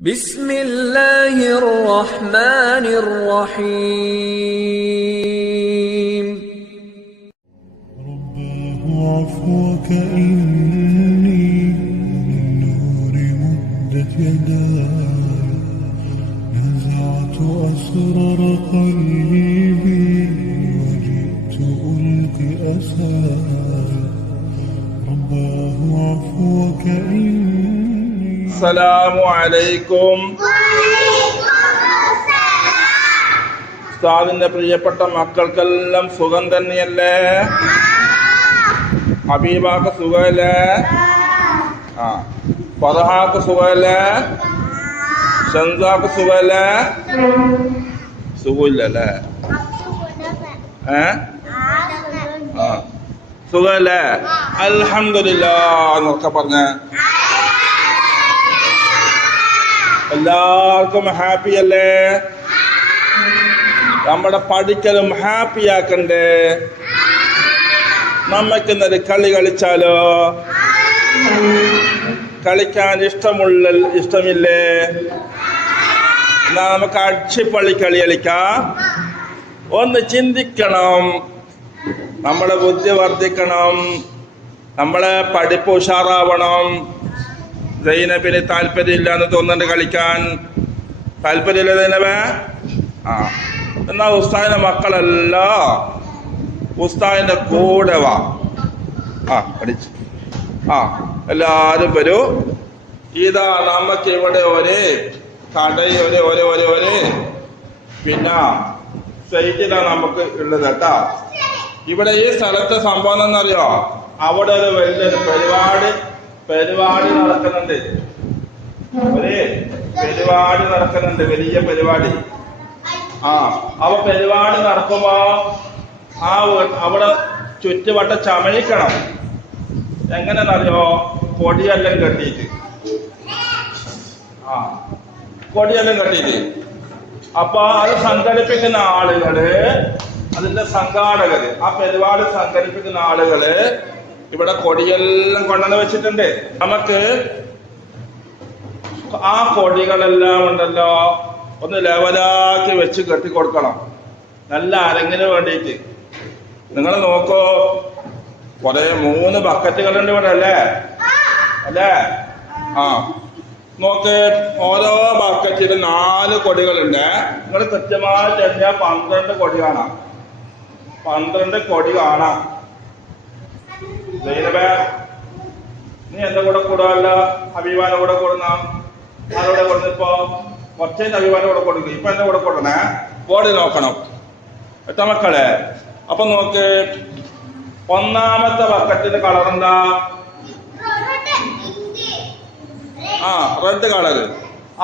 بسم الله الرحمن الرحيم رباه عفوك إني للنور مدت يداي نزعت أسرار قلبي وجئت ألقي أساي رباه عفوك إني. അസ്സലാമു അലൈക്കും. ഉസ്താദിന്റെ പ്രിയപ്പെട്ട മക്കൾക്കെല്ലാം സുഖം തന്നെയല്ലേ? ഹബീബാക്ക് സുഖമല്ലേ? ഫറഹാക്ക് സുഖമല്ലേ? ഷൻസാക്ക് സുഖമല്ലേ? സുഖമില്ലല്ലേ? സുഖമല്ലേ? അൽഹംദുലില്ലാഹ് എന്നൊക്കെ പറഞ്ഞേ. എല്ലാവർക്കും ഹാപ്പി അല്ലേ? നമ്മുടെ പഠിക്കലും ഹാപ്പി ആക്കണ്ടേ? നമ്മൾക്കിന്നൊരു കളി കളിച്ചാലോ? കളിക്കാൻ ഇഷ്ടമില്ലേ? എന്നാ നമുക്ക് അടിച്ചുപൊളി കളി കളിക്കാം. ഒന്ന് ചിന്തിക്കണം, നമ്മുടെ ബുദ്ധി വർദ്ധിക്കണം, നമ്മളെ പഠിപ്പ് ഉഷാറാവണം. സൈനബിന് താല്പര്യമില്ല എന്ന് തോന്നുന്നുണ്ട് കളിക്കാൻ. താല്പര്യമില്ല സൈനബേ? എന്നാ ഉസ്താദിന്റെ മക്കളല്ല, ഉസ്താദിന്റെ കൂടെ വാ. പഠിച്ചു. എല്ലാരും വരൂ. ഇതാ നമുക്ക് ഇവിടെ ഒരു കടയിൽ ഒരു പിന്നെ സൈറ്റിലാണ് നമുക്ക് ഉള്ളത് കേട്ടാ. ഇവിടെ ഈ സ്ഥലത്തെ സംഭവം എന്നറിയോ? അവിടെ ഒരു വലിയൊരു പരിപാടി നടക്കുന്നുണ്ട്. വലിയ പരിപാടി. അപ്പൊ പരിപാടി നടക്കുമ്പോ അവിടെ ചുറ്റുവട്ടം ചമയിക്കണം. എങ്ങനെയെന്നറിയോ? കൊടിയെല്ലാം കെട്ടിയിട്ട്. അപ്പൊ അത് സംഘടിപ്പിക്കുന്ന ആളുകള്, അതിന്റെ സംഘാടകര്, ആ പരിപാടി സംഘടിപ്പിക്കുന്ന ആളുകള് ഇവിടെ കൊടിയെല്ലാം കൊണ്ടുവന്ന് വെച്ചിട്ടുണ്ട്. നമുക്ക് ആ കൊടികളെല്ലാം ഉണ്ടല്ലോ ഒന്ന് ലെവലാക്കി വെച്ച് കെട്ടിക്കൊടുക്കണം, നല്ല അരങ്ങിന് വേണ്ടിയിട്ട്. നിങ്ങൾ നോക്കൂ, 3 ബക്കറ്റുകളുണ്ട് ഇവിടെ അല്ലേ? നോക്ക്, ഓരോ ബക്കറ്റിൽ 4 കൊടികളുണ്ട്. നിങ്ങൾ കൃത്യമായിട്ട് എണ്ണിയാൽ 12 കൊടി കാണാം. 12 കൊടി കാണാം. സൈനബേ, നീ എന്റെ കൂടെ കൂടാല്ല, ഹബീബാന്റെ കൂടെ കൂടുന്ന ആരോടെ കൊടുത്തിപ്പോ കുറച്ചേ ഹബീബാന്റെ കൂടെ കൊടുക്കും. ഇപ്പൊ എന്റെ കൂടെ കൂടണേ. ബോർഡ് നോക്കണം കേട്ടോ മക്കളെ. അപ്പൊ നോക്ക്, ഒന്നാമത്തെ ബക്കറ്റിന്റെ കളർ എന്താ? Red colour.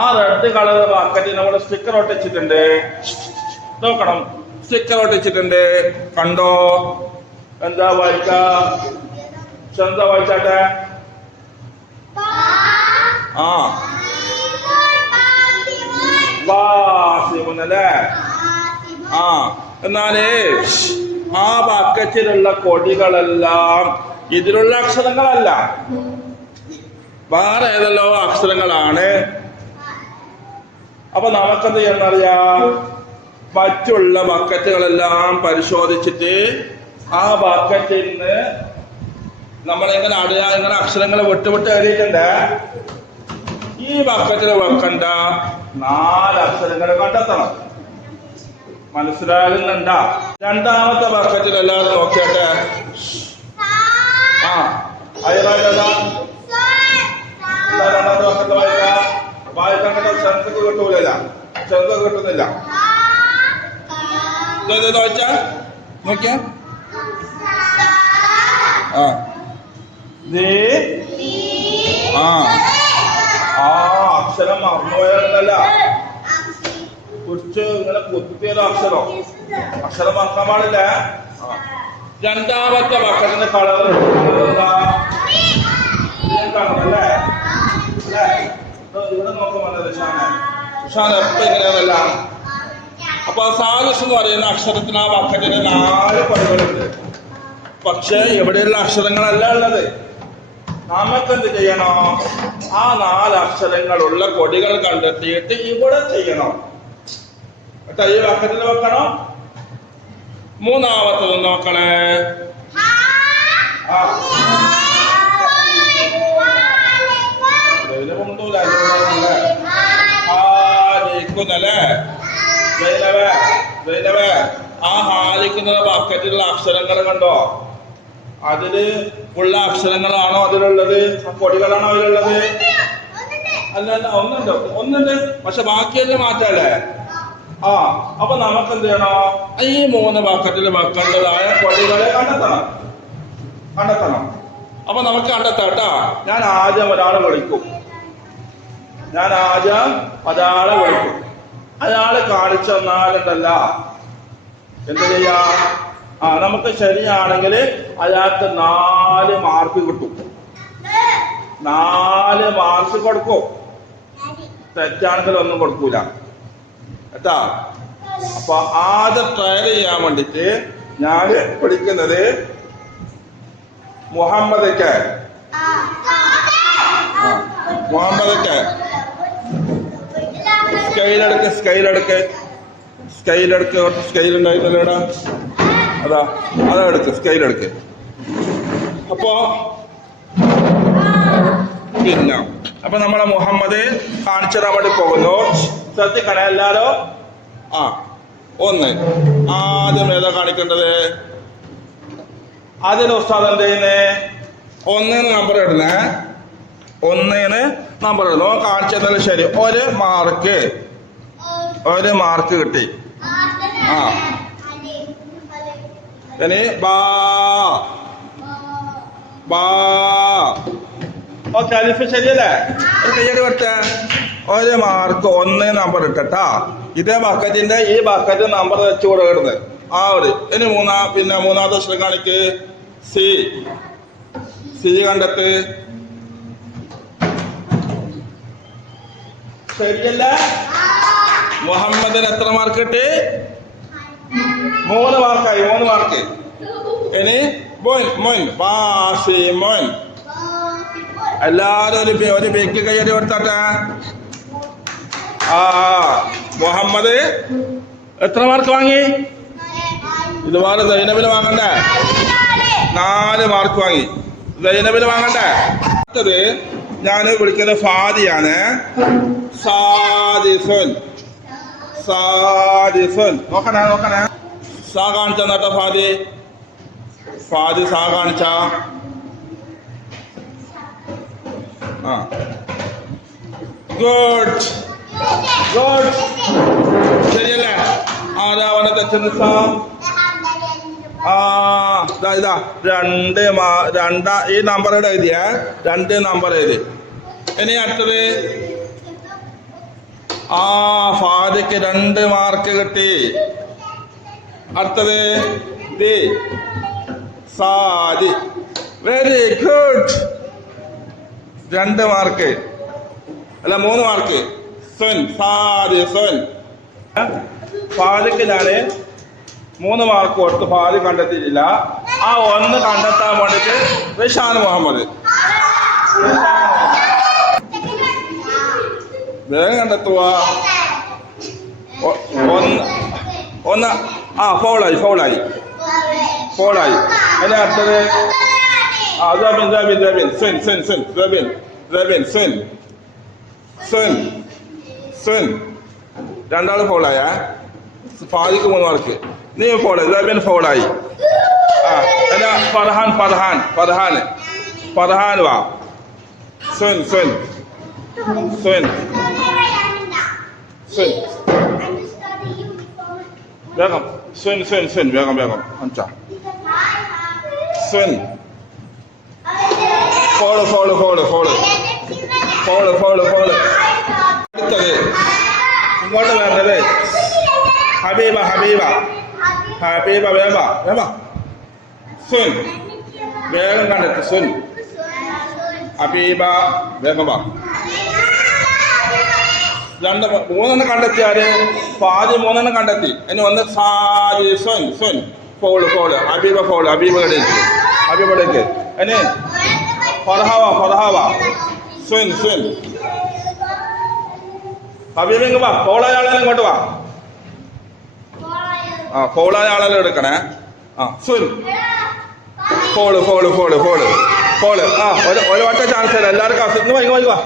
ആ റെഡ് കളർ ബക്കറ്റിൽ നമ്മൾ സ്റ്റിക്കർ ഒട്ടിച്ചിട്ടുണ്ട്. നോക്കണം, സ്റ്റിക്കർ ഒട്ടിച്ചിട്ടുണ്ട്. കണ്ടോ? എന്താ വായിക്ക? എന്താ വായിച്ചാട്ടെ? വാസിമുന്നല്ലേ? എന്നാലേ ആ ബക്കറ്റിലുള്ള കൊടികളെല്ലാം ഇതിലുള്ള അക്ഷരങ്ങളല്ല, വേറെ ഏതെല്ലോ അക്ഷരങ്ങളാണ്. അപ്പൊ നമുക്കെന്ത് ചെയ്യണമെന്നറിയാം? മറ്റുള്ള ബക്കറ്റുകളെല്ലാം പരിശോധിച്ചിട്ട് ആ ബക്കറ്റിൽ നിന്ന് നമ്മളെങ്ങനെ ഇങ്ങനെ അക്ഷരങ്ങൾ വിട്ട് എഴുതിയിട്ടുണ്ട്. ഈ ബക്കറ്റിൽ വെക്കണ്ട 4 അക്ഷരങ്ങൾ കണ്ടെത്തണം. മനസ്സിലാകുന്നുണ്ടാ? രണ്ടാമത്തെ ബക്കറ്റിൽ എല്ലാവരും നോക്കിയാട്ടെ. രണ്ടാമത്തെ ബക്കറ്റിൽ വായിക്കാൻ ചെറുക്ക് കിട്ടൂല, ചെറുക്ക് കിട്ടുന്നില്ല. നോക്കിയാ അക്ഷരം മറന്നുപോയതല്ല, കുറിച്ച് ഇങ്ങനെ കുത്തിയൊരു അക്ഷരം മറക്കാൻ പാടില്ല. രണ്ടാമത്തെ ബക്കറ്റിന്റെ കളർ കളറല്ലേ? ഇവിടെ നോക്കുമ്പോൾ ഷാൻ എപ്പോ ഇങ്ങനെയാണല്ല. അപ്പൊ സാലിസ് എന്ന് പറയുന്ന അക്ഷരത്തിന് ആ ബക്കറ്റിന് 4 പടികളുണ്ട്. പക്ഷെ എവിടെയുള്ള അക്ഷരങ്ങളല്ല ഉള്ളത്. നമുക്കെന്ത് ചെയ്യണോ? ആ 4 അക്ഷരങ്ങളുള്ള കൊടികൾ കണ്ടെത്തിയിട്ട് ഇവിടെ ചെയ്യണം കേട്ടോ. ഈ ബക്കറ്റിൽ വെക്കണം. മൂന്നാമത്തത് നോക്കണേ. ആ ഹാലിക്കുന്ന ബക്കറ്റിലുള്ള അക്ഷരങ്ങൾ കണ്ടോ? അതില് ഉള്ള അക്ഷരങ്ങളാണോ അതിലുള്ളത്? കൊടികളാണോ അതിലുള്ളത്? അല്ല ഒന്നുണ്ട്. പക്ഷെ ബാക്കിയെല്ലാം മാറ്റല്ലേ? അപ്പൊ നമുക്ക് എന്ത് ചെയ്യണോ? ഈ 3 ബക്കറ്റിൽ വെക്കേണ്ടതായ കൊടികളെ കണ്ടെത്തണം. അപ്പൊ നമുക്ക് കണ്ടെത്താം കേട്ടാ. ഞാൻ ആദ്യം ഒരാളെ വിളിക്കും. അയാള് കാണിച്ചു തന്നാലുണ്ടല്ല എന്ത് ചെയ്യാ? നമുക്ക് ശരിയാണെങ്കിൽ അയാൾക്ക് 4 മാർക്ക് കിട്ടും. 4 മാർക്ക് കൊടുക്കും. തെറ്റാണെങ്കിൽ ഒന്നും കൊടുക്കൂല കേട്ടാ. അപ്പൊ ആദ്യം ട്രയൽ ചെയ്യാൻ വേണ്ടിട്ട് ഞാൻ വിളിക്കുന്നത് മുഹമ്മദൊക്കെ സ്കെയിൽ ഉണ്ടായിരുന്നല്ലേടാ? അതെടുക്ക് സ്കെയിലെടുക്ക്. അപ്പൊ നമ്മളെ മുഹമ്മദ് കാണിച്ചു തരാൻ വേണ്ടി പോകുന്നു. ശ്രദ്ധിക്കണേ എല്ലാരും. 1 ആദ്യം ഏതാ കാണിക്കേണ്ടത്? അതിന് ഉസ്താദ് എന്ത് ചെയ്യുന്നേ? 1 നമ്പർ ഇടുന്നേ. 1 നമ്പർ ഇടുന്നു. കാണിച്ചു തന്നാലും ശരി. 1 മാർക്ക് കിട്ടി. ഇനി ഓക്കെ അലിഫ് ശരിയല്ലേ? കയ്യടി കൊടുത്തേ. 1 മാർക്ക് 1 നമ്പർ ഇട്ടാ. ഇതേ ബക്കറ്റിന്റെ ഈ ബക്കറ്റ് നമ്പർ വെച്ച് കൊടുക്കുന്നത്. ഇനി മൂന്നാമത്തെ അക്ഷരം കാണിക്ക്. സി കണ്ടെത്ത്. ശരിയല്ല? മുഹമ്മദിന് എത്ര മാർക്ക് കിട്ടി? 3 മാർക്കായി. 3 മാർക്ക്. ഇനി മോൻ എല്ലാരും ഒരു ബേക്ക് കയ്യടി കൊടുത്താട്ടെ. മുഹമ്മദ് എത്ര മാർക്ക് വാങ്ങി? ഇതുപോലെ സൈനബിൽ വാങ്ങണ്ടേ? 4 മാർക്ക് വാങ്ങി. സൈനബിൽ വാങ്ങണ്ടേ? അടുത്തത് ഞാൻ വിളിക്കുന്നത് ഫാദിയാണ്. സാദിസുൻ. നോക്കണേ. സാ കാണിച്ച കേട്ടോ. ഫാദി സാ കാണിച്ച. ഗുഡ്. ശരിയല്ലേ? ആരാവണ തെറ്റുന്ന സാ? ഇതാ 2 ഈ നമ്പറുടെ എഴുതിയ 2 നമ്പർ എഴുതി. ഇനി അടുത്തത് ഫാദിക്ക് 2 മാർക്ക് കിട്ടി. അടുത്തത് സാദി. Very good. 2 മാർക്ക് അല്ല 3 മാർക്ക്. ഫാദിക്ക് ഞാന് 3 മാർക്ക് കൊടുത്ത് ഫാദി കണ്ടെത്തിയിട്ടില്ല. 1 കണ്ടെത്താൻ വേണ്ടിട്ട് റിഷാൻ മുഹമ്മദ് വേഗം കണ്ടെത്തുക. 1 ഫൗളായി. അതിന് അടുത്തത് രണ്ടാള് ഫൗളായ. ഫാദിക്ക് 3 മാർക്ക്. നീ ഫൗളായി. ഫൗളായി. ഫർഹാൻ വാ. വേഗം വേഗം അഞ്ചാ. ഫോള്. അടുത്തത് ഇങ്ങോട്ട് വരേണ്ടത് ഹബീബ. വേഗം വേഗം കണ്ടെത്തി. ഹബീബ വേഗം വാ. 3 കണ്ടെത്തിയാല് ഫാദി 3 കണ്ടെത്തി. ഇനി 1 സാദി ഫോള്. ഹബീബ ഇനി ഫർഹാവ സുൻ ഹബീബ് ഇങ്ങ് വാ, ഫോളായ ആളെല്ലാം ഇങ്ങോട്ട് വാ. ഫോളായ ആളെല്ലാം എടുക്കണേ. സുൻ ഫോള് ഒരു വട്ട ചാൻസ് തരാം എല്ലാവർക്കും. ഇങ്ങ് വാ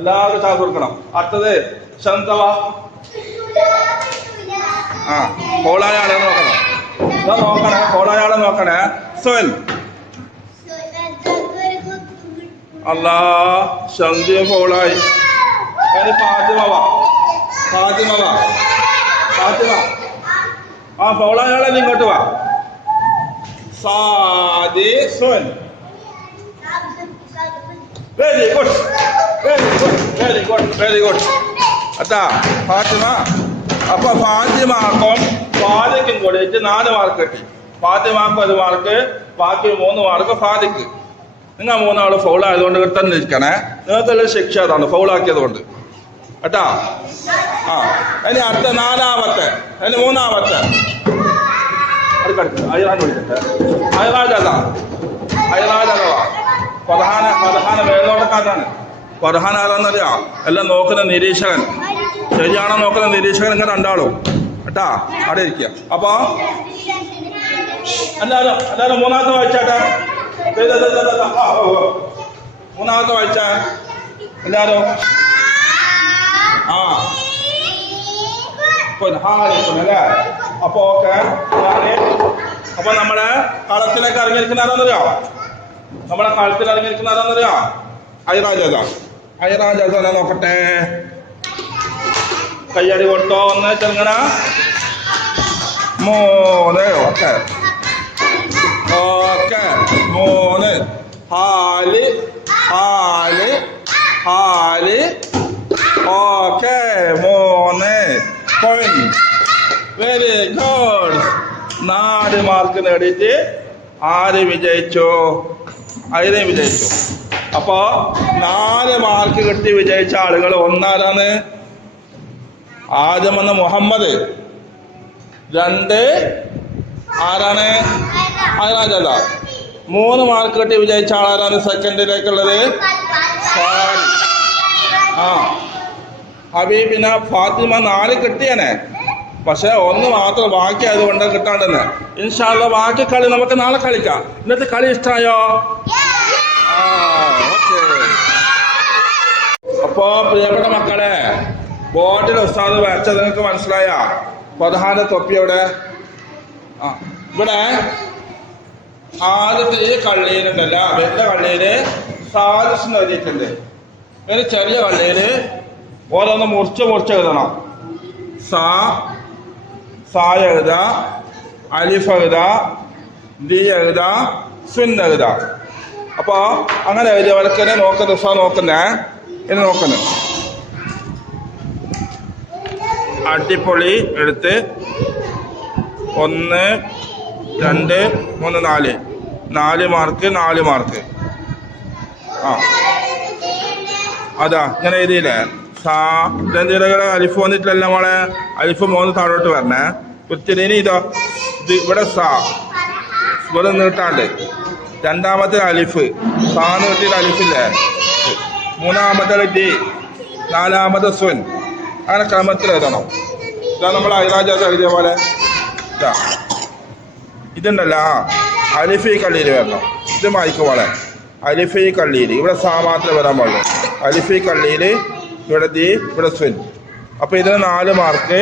എല്ലാവർക്കും ചാൻസ് കൊടുക്കണം. അടുത്തത് ശന്തവ. ഫോളായ ആളെ നോക്കണം. ഫോളായ ആളെ നോക്കണേ. സുൻ അല്ലാ ശന്തി ഫോളായി. ഫാത്തിമ ഫോളായ ആളെ ഇങ്ങോട്ട് വാ. സാദി സുൻ വെരി ഗുഡ് അതാ ഫാത്തിമ. അപ്പൊ ഫാത്തിമാക്കും ഫാദിക്കും കൂടിയിട്ട് 4 മാർക്ക് കിട്ടി. ഫാത്തിമാക്കും 1 മാർക്ക്, ബാക്കി 3 മാർക്ക് ഫാദിക്ക്. നിങ്ങൾ 3 ആള് ഫൗൾ ആയതുകൊണ്ട് തന്നെ ഇരിക്കണേ. നിങ്ങൾക്കുള്ള ശിക്ഷ അതാണ്, ഫൗളാക്കിയത് കൊണ്ട് കേട്ടാ. ഇനി അടുത്ത 4-ാമത്തെ, അതിന് 3-ാമത്തെ പ്രധാന മേൽനോട്ടക്കാരനാണ്. പ്രധാന ആരാന്നറിയാം, എല്ലാം നോക്കുന്ന നിരീക്ഷകൻ. ശരിയാണോ നോക്കുന്ന നിരീക്ഷകൻ ഇങ്ങനെ 2 ആളും കേട്ടാ. അവിടെ ഇരിക്കുക. അപ്പൊ എല്ലാരും 3-ാമത്തെ വായിച്ചാട്ടെ. 3-ാമത്തെ വായിച്ച എല്ലാരും. അല്ലേ? അപ്പൊ ഓക്കെ. അപ്പൊ നമ്മുടെ കളത്തിലേക്ക് ഇറങ്ങിയിരിക്കുന്ന ആരാന്നറിയോ? ഐറാജാനെ നോക്കട്ടെ. കയ്യടി കൊടുത്തോ ഒന്ന് ചെറുങ്ങണ. 3 ഓക്കെ 3 ഹാല് okay 3 point. Very good. 4 mark നേടിയിട്ട് ആര് വിജയിച്ചു? ഐറയും വിജയിച്ചു. അപ്പോ 4 മാർക്ക് കിട്ടി വിജയിച്ച ആളുകൾ ഒന്നാരാണ്? ആദ്യം വന്ന മുഹമ്മദ്. 2 ആരാണ്? ഐറാജല്ല. 3 മാർക്ക് കിട്ടി വിജയിച്ച ആളാരാണ് സെക്കൻഡിലേക്കുള്ളത്? ഹബീബിന ഫാത്തിമ 4 കിട്ടിയനെ. പക്ഷെ 1 മാത്രം ബാക്കി ആയതുകൊണ്ട് കിട്ടാണ്ടെന്ന്. ഇൻഷാ അല്ലാഹ് ബാക്കി കളി നമുക്ക് നാളെ കളിക്കാം. ഇന്നത്തെ കളി ഇഷ്ടമായോ? ഓക്കെ. അപ്പോ പ്രിയപ്പെട്ട മക്കളെ, ബോർഡിൽ ഉസ്താദ് വരച്ചത് നിങ്ങൾക്ക് മനസ്സിലായ? പ്രധാന തൊപ്പി എവിടെ? ഇവിടെ ആദ്യത്തെ ഈ കള്ളിയിലുണ്ടല്ല, വലിയ കള്ളിയില് സാദിസ് എഴുതിയിട്ടുണ്ട്. ഒരു ചെറിയ കള്ളിയില് ഓരോന്ന് മുറിച്ച് എഴുതണം. സാ എഴുതാ, അലിഫ് എഴുതാ, ദി എഴുതാ, സുൻ എഴുതാ. അപ്പൊ അങ്ങനെ എഴുതിയവർക്ക് തന്നെ നോക്കുന്നേ എന്ന് നോക്കുന്നു. അടിപൊളി എടുത്ത് 1 2 3 4 മാർക്ക് 4 മാർക്ക്. അതാ ഇങ്ങനെ എഴുതിയില്ലേ? അലിഫ് വന്നിട്ടില്ല മോളെ. അലിഫ് 3 താഴോട്ട് വരണേ. ഇനി ഇത് ഇവിടെ ഇവിടെ നീട്ടാണ്ട്. 2-ാമത്തെ അലിഫ് സാന്ന് കിട്ടിയിട്ട് അലിഫില്ലേ. 3-ാമത്തെ ഡി, 4-ാമത്തെ സുൻ. അങ്ങനെ ക്രമത്തിൽ എഴുതണം. ഇതാ നമ്മൾ ഐറാജ് എഴുതിയ പോലെ. ഇതുണ്ടല്ല, അലിഫ് ഈ കള്ളിയിൽ വരണം. ഇത് മായ്ക്കും പോലെ. അലിഫ് ഈ കള്ളിയിൽ ഇവിടെ സാ മാത്രമേ വരാൻ പാടുള്ളൂ. അലിഫ് ഈ കള്ളിയിൽ ഇവിടെ ദി, ഇവിടെ സുൻ. അപ്പൊ ഇതിന് 4 മാർക്ക്.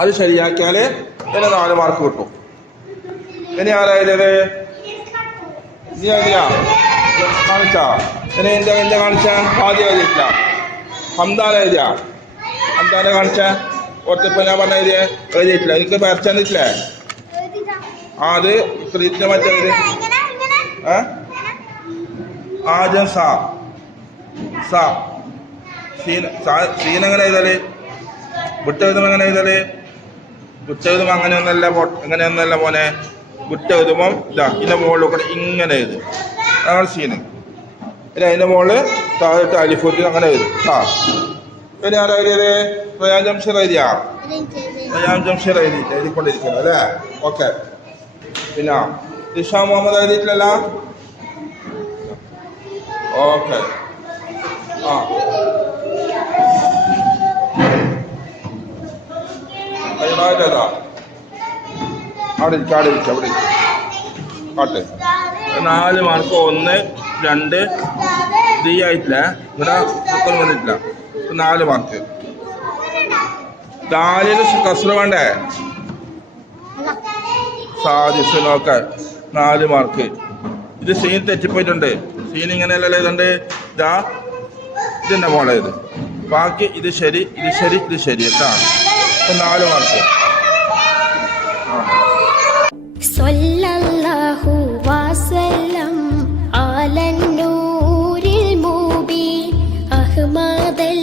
അത് ശരിയാക്കിയാൽ ഇതിന് 4 മാർക്ക് കിട്ടും. ഇനി ആരായത്? നീ എഴുതിയാ കാണിച്ചാ? ഇനി എന്റെ കാണിച്ച ആദ്യം എഴുതിയിട്ടില്ല. ഹംദാൻ എഴുതിയാ? ഹംദാനെ കാണിച്ച ഒറ്റപ്പം ഞാൻ പറഞ്ഞ എഴുതിയിട്ടില്ല. എനിക്ക് വരച്ചിട്ടില്ലേ? അത് മറ്റേ ആദ്യം സീനെങ്ങനെ എഴുതല്? വിട്ടെഴുതുമ്പോൾ എങ്ങനെ എഴുതല്? വിട്ടെഴുതുമ്പോൾ അങ്ങനെയൊന്നല്ല മോനെ. വിട്ടെഴുതുമ്പം ഇതാ ഇതിൻ്റെ മുകളിലൊക്കെ ഇങ്ങനെ എഴുതും. അതാണ് സീന്. പിന്നെ അതിൻ്റെ മുകളിൽ താഴോട്ട് അലിഫൂത്തി അങ്ങനെ എഴുതും. പിന്നെ ആരാ എഴുതിയത്? റയാൻ ജംഷീർ എഴുതിയാ? റയാൻ ജംഷീർ എഴുതിക്കൊണ്ടിരിക്കണം അല്ലേ? ഓക്കെ. പിന്നെ ഇഷാ മുഹമ്മദ് എഴുതിയിട്ടില്ലല്ലോ? ഓക്കെ. ആ ഏതാ അവിടെ ഇരിക്കും, അവിടെ ഇരിക്കും, അവിടെ ഇരിക്കും. പാട്ട് 4 മാർക്ക്. 1, 2 3 ആയിട്ടില്ല, ഇവിടെ ബുക്കൊന്നും വന്നിട്ടില്ല. 4 മാർക്ക്. 4 കസറ് വേണ്ടേ? സാധിച്ചു നോക്കാൻ 4 മാർക്ക്. ഇത് സീൻ തെറ്റിപ്പോയിട്ടുണ്ട്. സീൻ ഇങ്ങനെയല്ലല്ലോ ഇതുണ്ട്. ഇതാ ഇതിൻ്റെ മോളെ ഇത്. ബാക്കി ഇത് ശരി, ഇത് ശരി, ഇത് ശരി. കേട്ടാ 4 മാർക്ക്. സ്വല്ലല്ലാഹു വസല്ലം അലൻ നൂരിൽ മുബീൻ അഹ്മദൽ